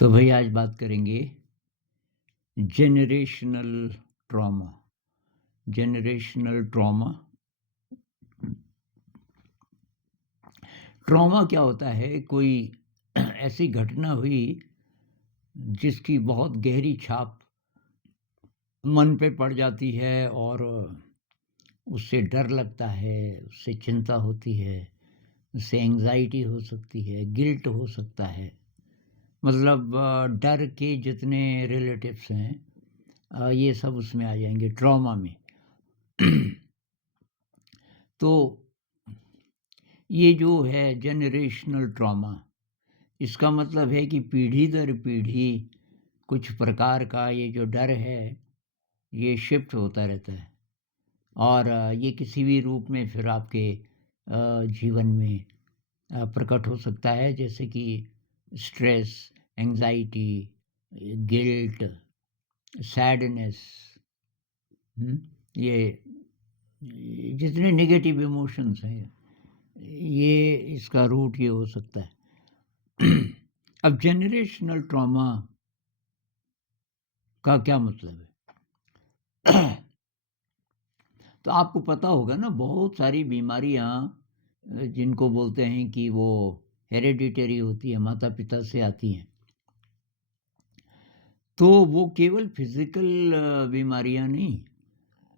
तो भाई आज बात करेंगे generational trauma. Generational trauma trauma क्या होता है? कोई ऐसी घटना हुई जिसकी बहुत गहरी छाप मन पे पड़ जाती है और उससे डर लगता है, उससे चिंता होती है, उससे एंग्जाइटी हो सकती है, गिल्ट हो सकता है। मतलब डर के जितने रिलेटिव्स हैं, ये सब उसमें आ जाएंगे ट्रॉमा में। तो ये जो है जनरेशनल ट्रॉमा, इसका मतलब है कि पीढ़ी दर पीढ़ी कुछ प्रकार का ये जो डर है, ये शिफ्ट होता रहता है और ये किसी भी रूप में फिर आपके जीवन में प्रकट हो सकता है, जैसे कि स्ट्रेस, एंग्जाइटी, गिल्ट, सैडनेस। ये जितने नेगेटिव इमोशंस हैं, ये इसका रूट ये हो सकता है। अब जनरेशनल ट्रॉमा का क्या मतलब है? तो आपको पता होगा ना, बहुत सारी बीमारियां जिनको बोलते हैं कि वो हेरेडिटरी होती है, माता पिता से आती हैं। तो वो केवल फिजिकल बीमारियां नहीं,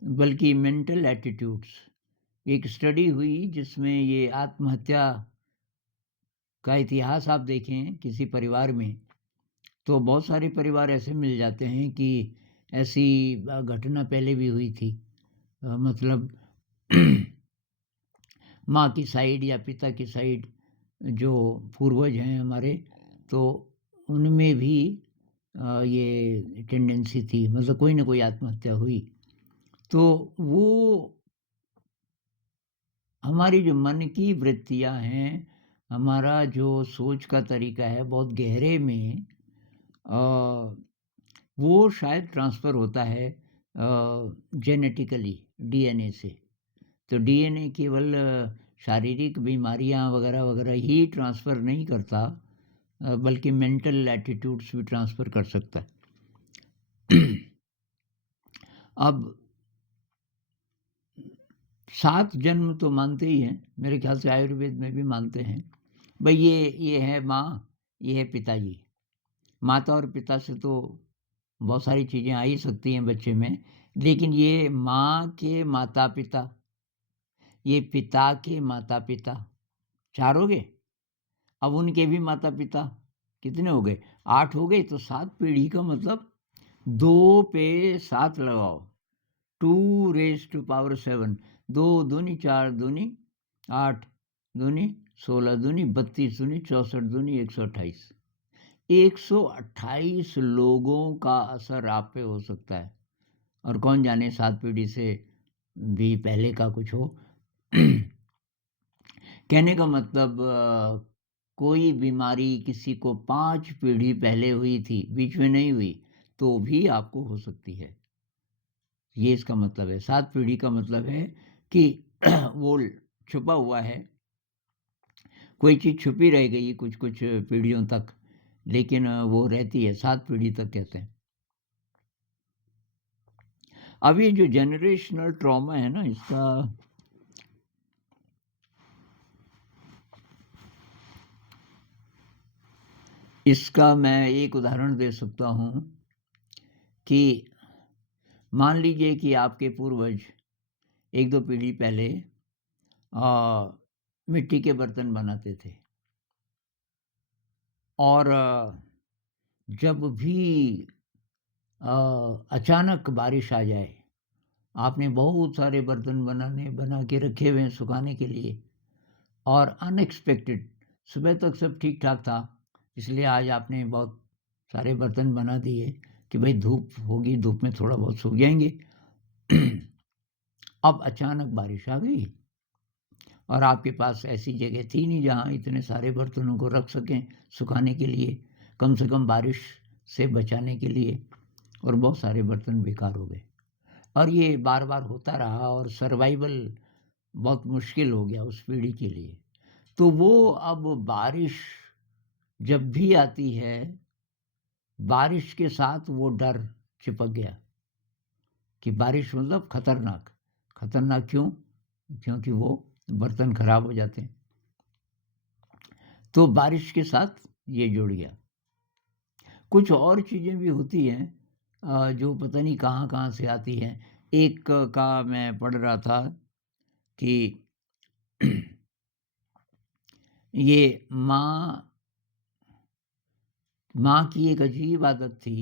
बल्कि मेंटल एटीट्यूड्स। एक स्टडी हुई जिसमें ये आत्महत्या का इतिहास आप देखें किसी परिवार में, तो बहुत सारे परिवार ऐसे मिल जाते हैं कि ऐसी घटना पहले भी हुई थी। मतलब माँ की साइड या पिता की साइड जो पूर्वज हैं हमारे, तो उनमें भी ये टेंडेंसी थी, मतलब कोई ना कोई आत्महत्या हुई। तो वो हमारी जो मन की वृत्तियाँ हैं, हमारा जो सोच का तरीका है, बहुत गहरे में वो शायद ट्रांसफ़र होता है जेनेटिकली, डीएनए से। तो डीएनए केवल शारीरिक बीमारियां वगैरह वगैरह ही ट्रांसफ़र नहीं करता, बल्कि मेंटल एटीट्यूड्स भी ट्रांसफ़र कर सकता है। अब 7 जन्म तो मानते ही हैं, मेरे ख्याल से आयुर्वेद में भी मानते हैं। भई ये है माँ, ये है पिताजी। माता और पिता से तो बहुत सारी चीज़ें आ ही सकती हैं बच्चे में, लेकिन ये माँ के माता-पिता, ये पिता के माता-पिता, 4 हो गए। अब उनके भी माता-पिता कितने हो गए? 8 हो गए, तो 7 पीढ़ी का मतलब 2 पे 7 लगाओ, 2 रेज़ टू पावर 7, 2 दूनी 4 दूनी 8 दूनी 16 दूनी 32 दूनी 64 दूनी 128। 128 लोगों का असर आप पे हो सकता है, और कौन जाने 7 पीढ़ी से भी पहले का कुछ हो। कहने का मतलब कोई बीमारी किसी को 5 पीढ़ी पहले हुई थी, बीच में नहीं हुई, तो भी आपको हो सकती है। ये इसका मतलब है। 7 पीढ़ी का मतलब है कि वो छुपा हुआ है, कोई चीज़ छुपी रह गई कुछ-कुछ पीढ़ियों तक, लेकिन वो रहती है, 7 पीढ़ी तक कहते हैं। अब ये जो जनरेशनल ट्रॉमा है ना, इसका मैं एक उदाहरण दे सकता हूँ कि मान लीजिए कि आपके पूर्वज 1-2 पीढ़ी पहले मिट्टी के बर्तन बनाते थे, और जब भी अचानक बारिश आ जाए, आपने बहुत सारे बर्तन बना के रखे हुए हैं सुखाने के लिए, और अनएक्सपेक्टेड सुबह तक सब ठीक-ठाक था, इसलिए आज आपने बहुत सारे बर्तन बना दिए कि भई धूप होगी, धूप में थोड़ा बहुत सूख जाएँगे। अब अचानक बारिश आ गई और आपके पास ऐसी जगह थी नहीं जहाँ इतने सारे बर्तनों को रख सकें सुखाने के लिए, कम से कम बारिश से बचाने के लिए, और बहुत सारे बर्तन बेकार हो गए। और ये बार-बार होता रहा और सर्वाइवल बहुत मुश्किल हो गया उस पीढ़ी के लिए। तो वो अब बारिश जब भी आती है, बारिश के साथ वो डर चिपक गया कि बारिश मतलब खतरनाक। खतरनाक क्यों? क्योंकि वो बर्तन खराब हो जाते हैं। तो बारिश के साथ ये जुड़ गया। कुछ और चीज़ें भी होती हैं जो पता नहीं कहाँ-कहाँ से आती हैं। एक का मैं पढ़ रहा था कि ये माँ माँ की एक अजीब आदत थी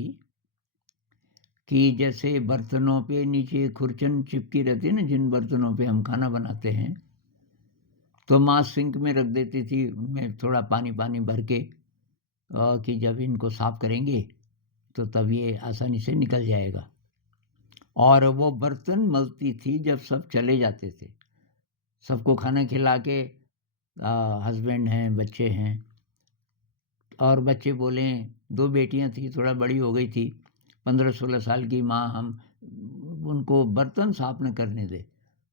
कि जैसे बर्तनों पे नीचे खुरचन चिपकी रहती है ना, जिन बर्तनों पे हम खाना बनाते हैं, तो माँ सिंक में रख देती थी, उनमें थोड़ा पानी-पानी भर के कि जब इनको साफ़ करेंगे, तो तब ये आसानी से निकल जाएगा। और वो बर्तन मलती थी जब सब चले जाते थे। सबको खाना खिला के हस्बैंड हैं, बच्चे हैं और बच्चे बोले 2 बेटियाँ थी, थोड़ा बड़ी हो गई थी, 15-16 साल की माँ हम उनको बर्तन साफ़ ना करने दें।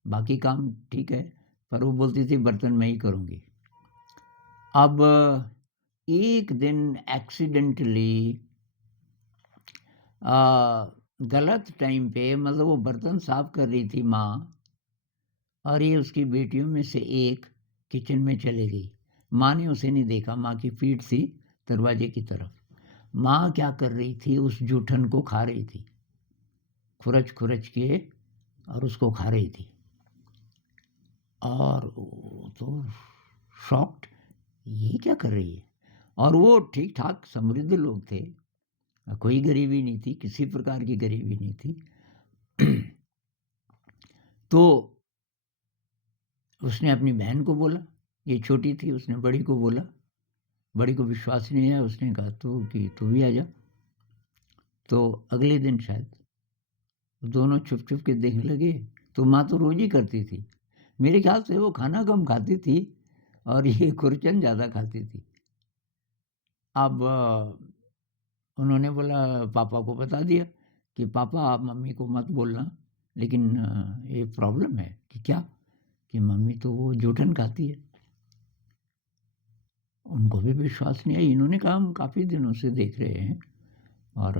बाकी काम ठीक है, पर वो बोलती थी बर्तन मैं ही करूँगी। अब एक दिन एक्सीडेंटली गलत टाइम पे मतलब वो बर्तन साफ़ कर रही थी माँ और ये उसकी बेटियों में से एक किचन में चली गई। माँ ने उसे नहीं देखा, माँ की पीठ थी दरवाजे की तरफ। माँ क्या कर रही थी, उस जूठन को खा रही थी, खुरच-खुरच के और उसको खा रही थी। और वो तो शॉक्ड, ये क्या कर रही है? और वो ठीक-ठाक समृद्ध लोग थे, कोई गरीबी नहीं थी, किसी प्रकार की गरीबी नहीं थी। तो उसने अपनी बहन को बोला, ये छोटी थी, उसने बड़ी को बोला, बड़ी को विश्वास नहीं आया, उसने कहा तो कि तू भी आ जा। तो अगले दिन शायद दोनों छुप-छुप के देखने लगे, तो माँ तो रोज़ ही करती थी। मेरे ख़्याल से वो खाना कम खाती थी और ये खुरचन ज़्यादा खाती थी। अब उन्होंने बोला पापा को बता दिया कि पापा आप मम्मी को मत बोलना, लेकिन ये प्रॉब्लम है कि क्या? कि मम्मी तो वो जूठन खाती है। उनको भी विश्वास नहीं आया। इन्होंने कहा हम काफ़ी दिनों से देख रहे हैं और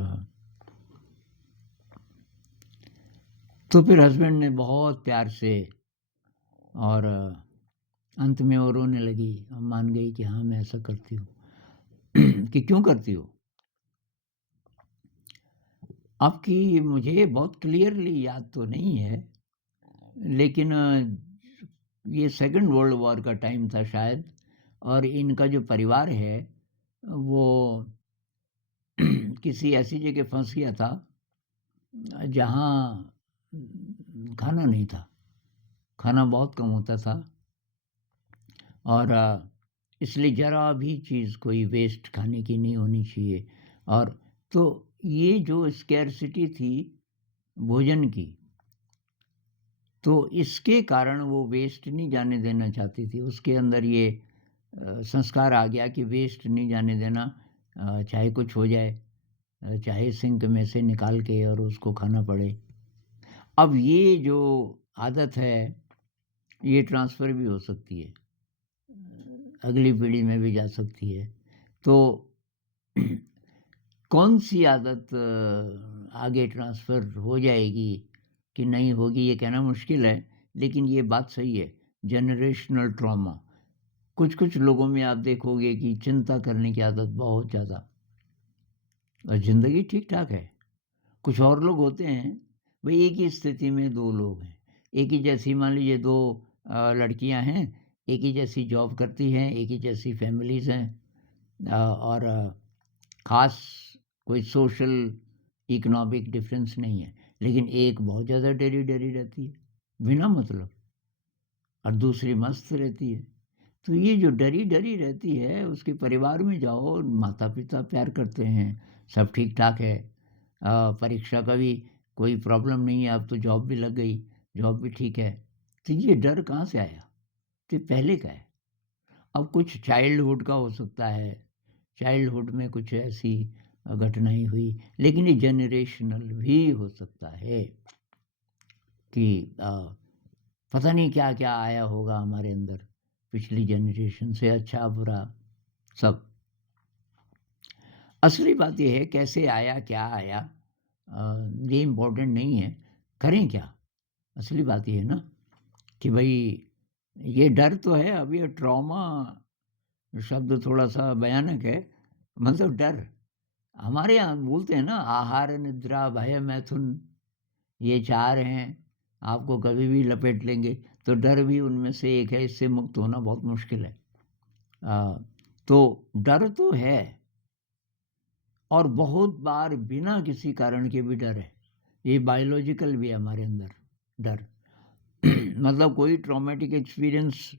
तो फिर हस्बैंड ने बहुत प्यार से और अंत में वो रोने लगी और मान गई कि हाँ, मैं ऐसा करती हूँ। कि क्यों करती हो? अब कि मुझे बहुत क्लियरली याद तो नहीं है, लेकिन ये सेकंड वर्ल्ड वॉर का टाइम था शायद और इनका जो परिवार है, वो किसी ऐसी जगह फँस गया था जहाँ खाना नहीं था। खाना बहुत कम होता था और इसलिए ज़रा भी चीज़ कोई वेस्ट खाने की नहीं होनी चाहिए और तो ये जो स्कैर्सिटी थी भोजन की, तो इसके कारण वो वेस्ट नहीं जाने देना चाहती थी। उसके अंदर ये संस्कार आ गया कि वेस्ट नहीं जाने देना, चाहे कुछ हो जाए, चाहे सिंक में से निकाल के और उसको खाना पड़े। अब ये जो आदत है, ये ट्रांसफ़र भी हो सकती है, अगली पीढ़ी में भी जा सकती है। तो कौन-सी आदत आगे ट्रांसफ़र हो जाएगी कि नहीं होगी, ये कहना मुश्किल है, लेकिन ये बात सही है, जनरेशनल ट्रॉमा। कुछ-कुछ लोगों में आप देखोगे कि चिंता करने की आदत बहुत ज़्यादा और ज़िंदगी ठीक-ठाक है। कुछ और लोग होते हैं, भई एक ही स्थिति में 2 लोग हैं। एक ही जैसी मान लीजिए 2 लड़कियाँ हैं, एक ही जैसी जॉब करती हैं, एक ही जैसी फैमिलीज़ हैं और ख़ास कोई सोशल इकोनॉमिक डिफ़रेंस नहीं है। लेकिन एक बहुत ज़्यादा डरी-डरी रहती है, बिना मतलब और दूसरी मस्त रहती है। तो ये जो डरी-डरी रहती है, उसके परिवार में जाओ, माता-पिता प्यार करते हैं, सब ठीक-ठाक है। परीक्षा का भी कोई प्रॉब्लम नहीं है, अब तो जॉब भी लग गई, जॉब भी ठीक है। तो ये डर कहाँ से आया? तो पहले का है। अब कुछ चाइल्डहुड का हो सकता है, चाइल्डहुड में कुछ ऐसी घटनाएँ हुई, लेकिन ये जनरेशनल भी हो सकता है कि पता नहीं क्या-क्या आया होगा हमारे अंदर, पिछली जनरेशन से अच्छा-बुरा सब। असली बात ये है कैसे आया, क्या आया ये इम्पोर्टेंट नहीं है, करें क्या? असली बात ये है ना कि भई ये डर तो है, अब ये ट्रॉमा शब्द थोड़ा-सा भयानक है, मतलब डर। हमारे यहाँ बोलते हैं ना आहार, निद्रा, भय, मैथुन ये 4 हैं, आपको कभी भी लपेट लेंगे, तो डर भी उनमें से एक है, इससे मुक्त होना बहुत मुश्किल है। अ, तो डर तो है और बहुत बार बिना किसी कारण के भी डर है। ये बायोलॉजिकल भी है हमारे अंदर डर। मतलब कोई ट्रॉमेटिक एक्सपीरियंस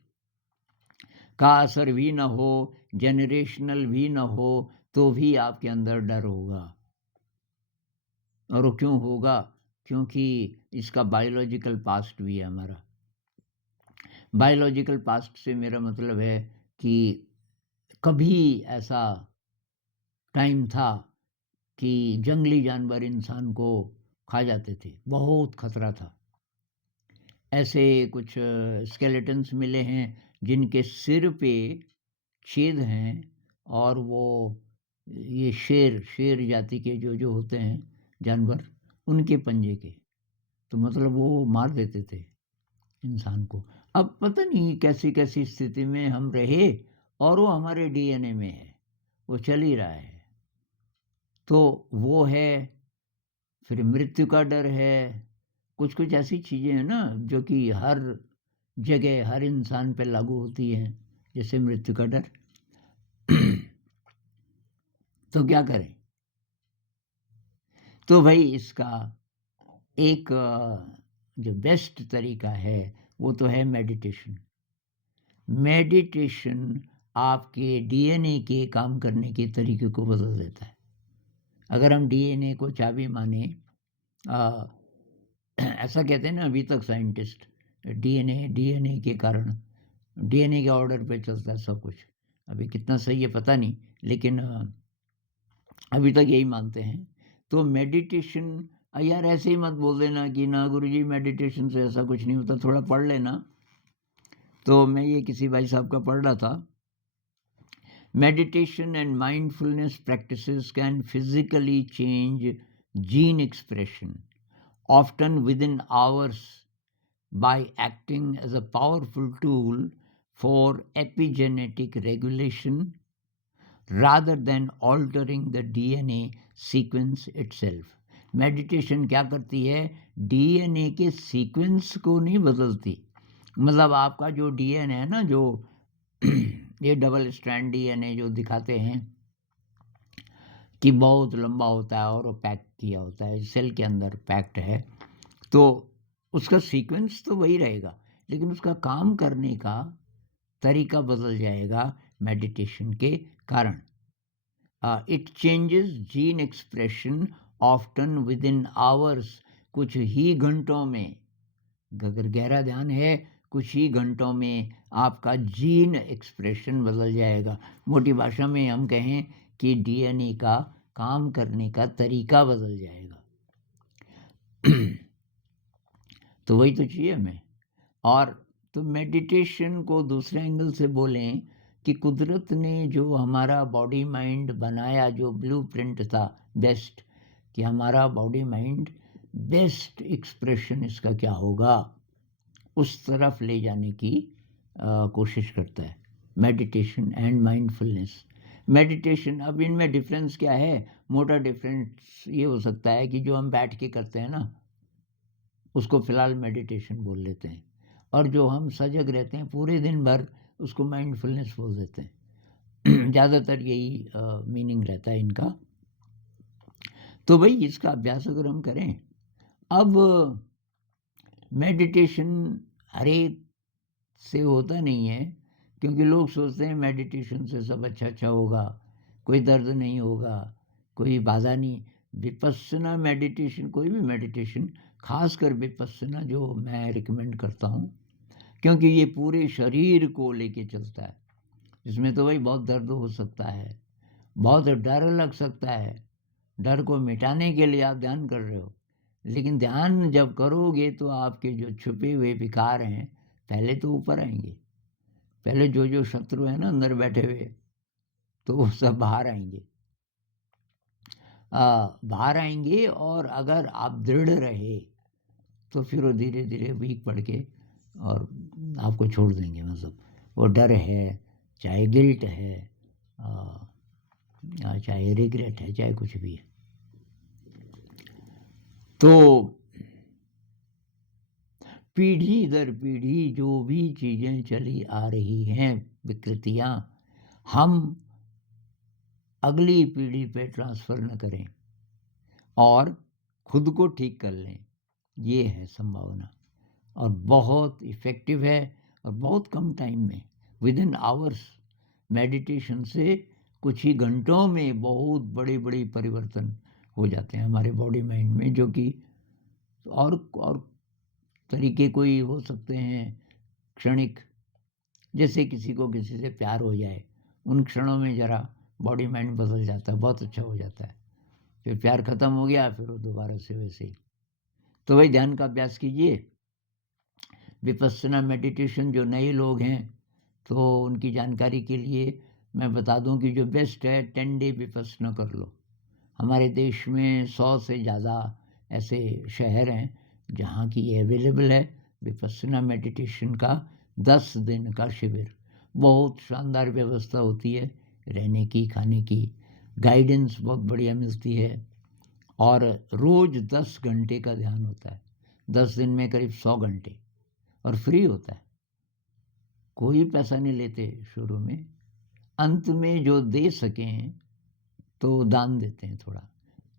का असर भी ना हो, जनरेशनल भी ना हो, तो भी आपके अंदर डर होगा। और वो क्यों होगा? क्योंकि इसका बायोलॉजिकल पास्ट भी है हमारा। बायोलॉजिकल पास्ट से मेरा मतलब है कि कभी ऐसा टाइम था कि जंगली जानवर इंसान को खा जाते थे, बहुत खतरा था। ऐसे कुछ स्केलेटन्स मिले हैं जिनके सिर पे छेद हैं और वो ये शेर शेर जाति के जो होते हैं जानवर, उनके पंजे के। तो मतलब वो मार देते थे इंसान को। अब पता नहीं कैसी-कैसी स्थिति में हम रहे और वो हमारे डीएनए में है, वो चल ही रहा है। तो वो है, फिर मृत्यु का डर है, कुछ-कुछ ऐसी चीज़ें हैं ना जो कि हर जगह हर इंसान पे लागू होती हैं, जैसे मृत्यु का डर। तो क्या करें? तो भई इसका एक जो बेस्ट तरीका है, वो तो है मेडिटेशन। मेडिटेशन आपके डीएनए के काम करने के तरीके को बदल देता है। अगर हम डीएनए को चाबी माने अ, ऐसा कहते हैं ना अभी तक साइंटिस्ट, डीएनए डीएनए के कारण डीएनए के ऑर्डर पे चलता है सब कुछ। अभी कितना सही है पता नहीं, लेकिन अभी तक यही मानते हैं। तो मेडिटेशन यार ऐसे ही मत बोल देना कि ना गुरुजी मेडिटेशन से ऐसा कुछ नहीं होता, थोड़ा पढ़ लेना। तो मैं ये किसी भाई साहब का पढ़ रहा था। Meditation and mindfulness practices can physically change gene expression, often within hours, by acting as a powerful tool for epigenetic regulation rather than altering the DNA sequence itself. Meditation क्या करती है? डीएनए के सीक्वेंस को नहीं बदलती। मतलब आपका जो डीएनए है ना, जो ये डबल स्ट्रैंड डीएनए जो दिखाते हैं कि बहुत लंबा होता है और वो पैक किया होता है, सेल के अंदर पैक्ड है, तो उसका सीक्वेंस तो वही रहेगा, लेकिन उसका काम करने का तरीका बदल जाएगा मेडिटेशन के कारण। It changes gene expression often with in hours, कुछ ही घंटों में, अगर गहरा ध्यान है, कुछ ही घंटों में आपका जीन एक्सप्रेशन बदल जाएगा। मोटी भाषा में हम कहें कि डीएनए का काम करने का तरीका बदल जाएगा। तो वही तो चाहिए हमें। और तो मेडिटेशन को दूसरे एंगल से बोलें कि कुदरत ने जो हमारा बॉडी माइंड बनाया, जो ब्लूप्रिंट था बेस्ट, कि हमारा बॉडी माइंड बेस्ट एक्सप्रेशन इसका क्या होगा, उस तरफ ले जाने की कोशिश करता है मेडिटेशन एंड माइंडफुलनेस। मेडिटेशन, अब इनमें डिफरेंस क्या है? मोटा डिफरेंस ये हो सकता है कि जो हम बैठ के करते हैं ना, उसको फ़िलहाल मेडिटेशन बोल लेते हैं, और जो हम सजग रहते हैं पूरे दिन भर, उसको माइंडफुलनेस बोल देते हैं। ज़्यादातर यही मीनिंग रहता है इनका। तो भई इसका अभ्यास अगर हम करें, अब मेडिटेशन हर एक से होता नहीं है, क्योंकि लोग सोचते हैं मेडिटेशन से सब अच्छा-अच्छा होगा, कोई दर्द नहीं होगा, कोई बाधा नहीं। विपस्सना मेडिटेशन, कोई भी मेडिटेशन, ख़ासकर विपस्सना जो मैं रिकमेंड करता हूँ, क्योंकि ये पूरे शरीर को लेके चलता है। इसमें तो भाई बहुत दर्द हो सकता है, बहुत डर लग सकता है। डर को मिटाने के लिए आप ध्यान कर रहे हो, लेकिन ध्यान जब करोगे तो आपके जो छुपे हुए विकार हैं, पहले तो ऊपर आएँगे। पहले जो शत्रु हैं ना अंदर बैठे हुए, तो वो सब बाहर आएँगे। बाहर आएँगे, और अगर आप दृढ़ रहे तो फिर वो धीरे-धीरे वीक पड़ के और आपको छोड़ देंगे। मतलब वो डर है, चाहे गिल्ट है, चाहे रिग्रेट है, चाहे कुछ भी है। तो पीढ़ी दर पीढ़ी जो भी चीज़ें चली आ रही हैं, विकृतियाँ, हम अगली पीढ़ी पे ट्रांसफ़र न करें और खुद को ठीक कर लें, ये है संभावना। और बहुत इफ़ेक्टिव है, और बहुत कम टाइम में, विदिन आवर्स, मेडिटेशन से कुछ ही घंटों में बहुत बड़े-बड़े परिवर्तन हो जाते हैं हमारे बॉडी माइंड में, जो कि और तरीके कोई हो सकते हैं क्षणिक। जैसे किसी को किसी से प्यार हो जाए, उन क्षणों में ज़रा बॉडी माइंड बदल जाता है, बहुत अच्छा हो जाता है। फिर प्यार ख़त्म हो गया, फिर वो दोबारा से वैसे ही। तो वही ध्यान का अभ्यास कीजिए। विपस्सना मेडिटेशन जो नए लोग हैं, तो उनकी जानकारी के लिए मैं बता दूं कि जो बेस्ट है, 10 डे विपस्सना कर लो। हमारे देश में 100 से ज़्यादा ऐसे शहर हैं जहाँ की ये अवेलेबल है, विपस्सना मेडिटेशन का 10 दिन का शिविर। बहुत शानदार व्यवस्था होती है, रहने की, खाने की, गाइडेंस बहुत बढ़िया मिलती है, और रोज़ 10 घंटे का ध्यान होता है। 10 दिन में करीब 100 घंटे, और फ्री होता है। कोई पैसा नहीं लेते शुरू में। अंत में जो दे सकें तो दान देते हैं थोड़ा।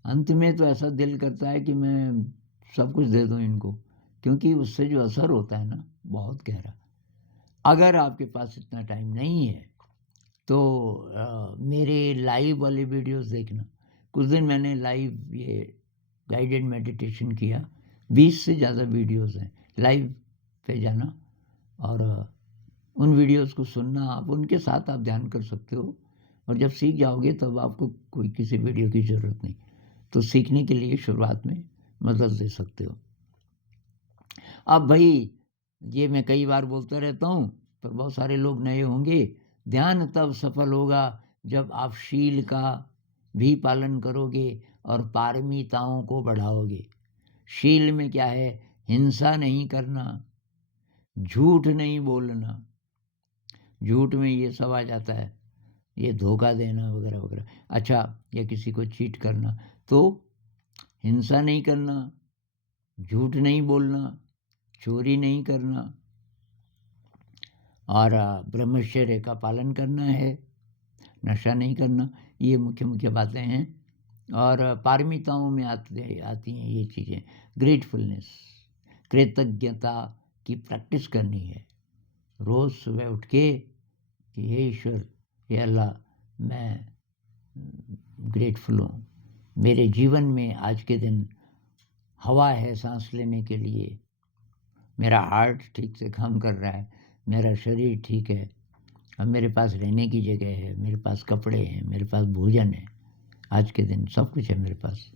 अंत में तो ऐसा दिल करता है कि मैं सब कुछ दे दूँ इनको, क्योंकि उससे जो असर होता है ना, बहुत गहरा। अगर आपके पास इतना टाइम नहीं है तो मेरे लाइव वाले वीडियोस देखना। कुछ दिन मैंने लाइव ये गाइडेड मेडिटेशन किया, 20 से ज़्यादा वीडियोस हैं। लाइव पे जाना और उन वीडियोस को सुनना, आप उनके साथ आप ध्यान कर सकते हो, और जब सीख जाओगे तब आपको कोई किसी वीडियो की ज़रूरत नहीं। तो सीखने के लिए शुरुआत में मदद ले सकते हो। अब भाई, ये मैं कई बार बोलता रहता हूँ, पर बहुत सारे लोग नए होंगे। ध्यान तब सफल होगा जब आप शील का भी पालन करोगे और पारमिताओं को बढ़ाओगे। शील में क्या है? हिंसा नहीं करना, झूठ नहीं बोलना। झूठ में ये सब आ जाता है, ये धोखा देना वगैरह वगैरह। अच्छा, या किसी को चीट करना। तो हिंसा नहीं करना, झूठ नहीं बोलना, चोरी नहीं करना, और ब्रह्मचर्य का पालन करना है, नशा नहीं करना। ये मुख्य मुख्य बातें हैं, और पारमिताओं में आती हैं ये चीज़ें। ग्रेटफुलनेस, कृतज्ञता की प्रैक्टिस करनी है। रोज़ सुबह उठ के कि हे ईश्वर, हे अल्लाह, मैं ग्रेटफुल हूँ। मेरे जीवन में आज के दिन हवा है सांस लेने के लिए, मेरा हार्ट ठीक से काम कर रहा है, मेरा शरीर ठीक है, अब मेरे पास रहने की जगह है, मेरे पास कपड़े हैं, मेरे पास भोजन है, आज के दिन सब कुछ है मेरे पास।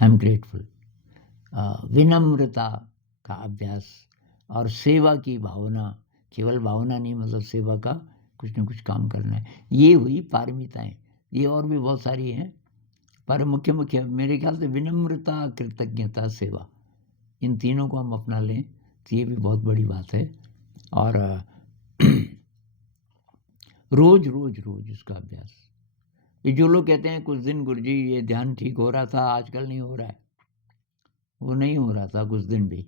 I am grateful. विनम्रता का अभ्यास और सेवा की भावना, केवल भावना नहीं, मतलब सेवा का कुछ न कुछ काम करना है। ये हुई पारमिताएँ। ये और भी बहुत सारी हैं, पर मुख्य मुख्य मेरे ख्याल से विनम्रता, कृतज्ञता, सेवा, इन तीनों को हम अपना लें तो ये भी बहुत बड़ी बात है। और रोज़ रोज़ रोज़ इसका अभ्यास। ये जो लोग कहते हैं कुछ दिन गुरुजी ये ध्यान ठीक हो रहा था, आजकल नहीं हो रहा है, वो नहीं हो रहा था कुछ दिन भी।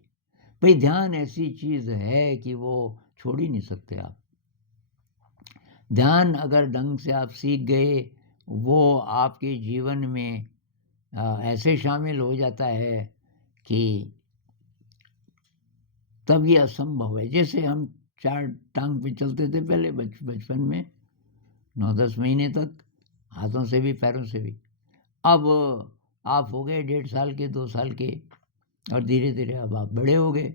भाई, ध्यान ऐसी चीज़ है कि वो छोड़ ही नहीं सकते आप। ध्यान अगर ढंग से आप सीख गए, वो आपके जीवन में ऐसे शामिल हो जाता है कि तब ये असंभव है। जैसे हम 4 टाँग पे चलते थे पहले बचपन में, 9-10 महीने तक, हाथों से भी पैरों से भी। अब आप हो गए 1.5 साल के, 2 साल के, और धीरे-धीरे अब आप बड़े हो गए।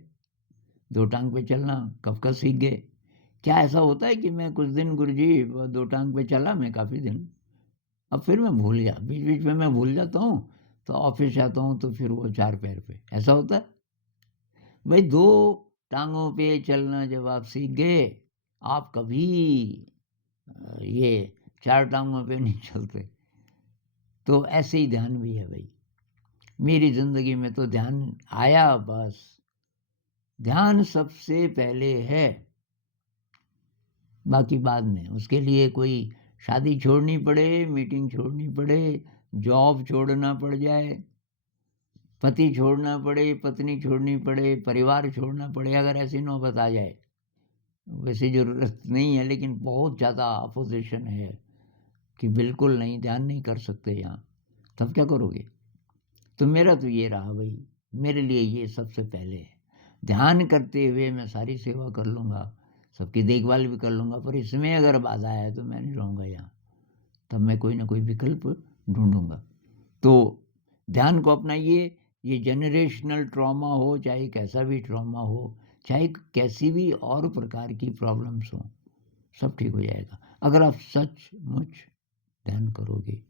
2 टाँग पे चलना कब का सीख गए। क्या ऐसा होता है कि मैं कुछ दिन गुरुजी 2 टाँग पे चला मैं काफ़ी दिन, अब फिर मैं भूल गया, बीच-बीच में मैं भूल जाता हूँ, तो ऑफ़िस जाता हूँ तो फिर वो 4 पैर पे, ऐसा होता है? भाई, 2 टाँगों पे चलना जब आप सीख गए, आप कभी ये 4 टाँगों पे नहीं चलते। तो ऐसे ही ध्यान भी है भई। मेरी ज़िंदगी में तो ध्यान आया बस, ध्यान सबसे पहले है, बाकी बाद में। उसके लिए कोई शादी छोड़नी पड़े, मीटिंग छोड़नी पड़े, जॉब छोड़ना पड़ जाए, पति छोड़ना पड़े, पत्नी छोड़नी पड़े, परिवार छोड़ना पड़े, अगर ऐसी नौबत आ जाए, वैसे ज़रूरत नहीं है लेकिन बहुत ज़्यादा अपोज़िशन है कि बिल्कुल नहीं, ध्यान नहीं कर सकते यहाँ, तब क्या करोगे? तो मेरा तो ये रहा भई, मेरे लिए ये सबसे पहले है। ध्यान करते हुए मैं सारी सेवा कर लूँगा, सबकी देखभाल भी कर लूँगा, पर इसमें अगर बाधा है तो मैं नहीं रहूँगा यहाँ, तब मैं कोई ना कोई विकल्प ढूँढूँगा। तो ध्यान को अपनाइए, ये जनरेशनल ट्रॉमा हो, चाहे कैसा भी ट्रॉमा हो, चाहे कैसी भी और प्रकार की प्रॉब्लम्स हों, सब ठीक हो जाएगा, अगर आप सचमुच ध्यान करोगे।